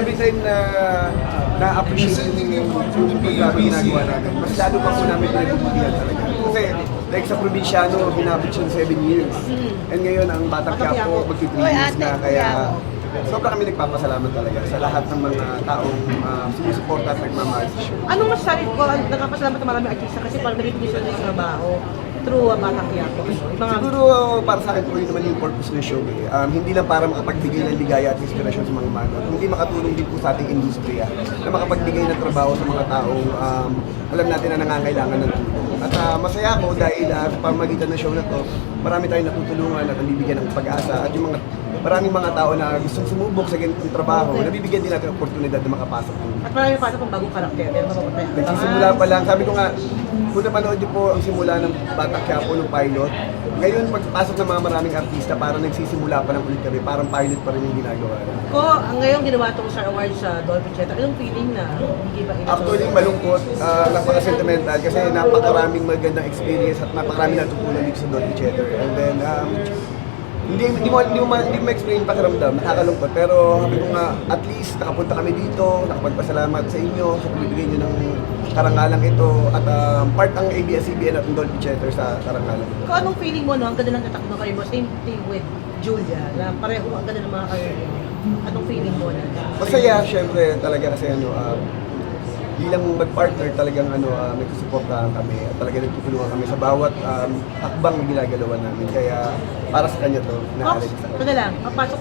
every time na na-appreciate yung yung programa ginagawa namin, mas lalo pa po namin pinagbibigyan talaga. Kasi like sa probinsyano, hinabot siya 7 years. And ngayon, ang Batang Quiapo, magti-3 Uy, years na, kaya sobra kami nagpapasalamat talaga sa lahat ng mga taong uh, sumusuporta at nagmamahal sa show. Anong masasabi ko? Nagkapasalamat ng maraming artista kasi parang nabibigyan sila ng trabaho through ang Batang Quiapo. Mga Siguro para sa akin po yun naman yung purpose ng show eh. Um, hindi lang para makapagbigay ng ligaya at inspirasyon sa mga manod, hindi makatulong din po sa ating industriya na makapagbigay ng trabaho sa mga taong um, alam natin na nangangailangan ng tulong. At ah, masaya ako dahil uh, sa pamamagitan ng show na to, marami tayong natutulungan at nabibigyan ng pag-asa at yung mga maraming mga tao na gustong sumubok sa ganitong trabaho, nabibigyan din natin ng oportunidad na makapasok. At marami pa pang bagong karakter. Nagsisimula pa lang. Sabi ko nga, kung napanood niyo po ang simula ng Batak Quiapo ng pilot, ngayon pagpasok ng mga maraming artista, parang nagsisimula pa lang ulit kami, parang pilot pa rin yung ginagawa. Ko, ang ngayon ginawa itong Star Awards sa Dolphy Theater, anong feeling na hindi ba ito? Actually, malungkot, ah, napaka-sentimental kasi napakaraming magandang experience at napakaraming natutunan dito sa Dolby Theater. And then, um, hindi, hindi mo hindi mo hindi mo ma-explain pakiramdam, nakakalungkot. Pero sabi ko nga, at least nakapunta kami dito, nakapagpasalamat sa inyo sa pagbibigay niyo ng karangalang ito at um, part ang ABS-CBN at ang Dolby Theater sa karangalang ito. Ko, anong feeling mo, no? Ang ganda ng tatakbo kayo mo. Same thing with Julia, na pareho ang ganda ng mga kayo. Anong feeling mo na? Masaya, syempre, talaga kasi ano, ah, bilang mag-partner talagang ano, uh, nagsusuportahan kami. At talaga nagtutulungan kami sa bawat um, hakbang na ginagalawan namin. Kaya para sa kanya to, naalig sa ito na lang, papasok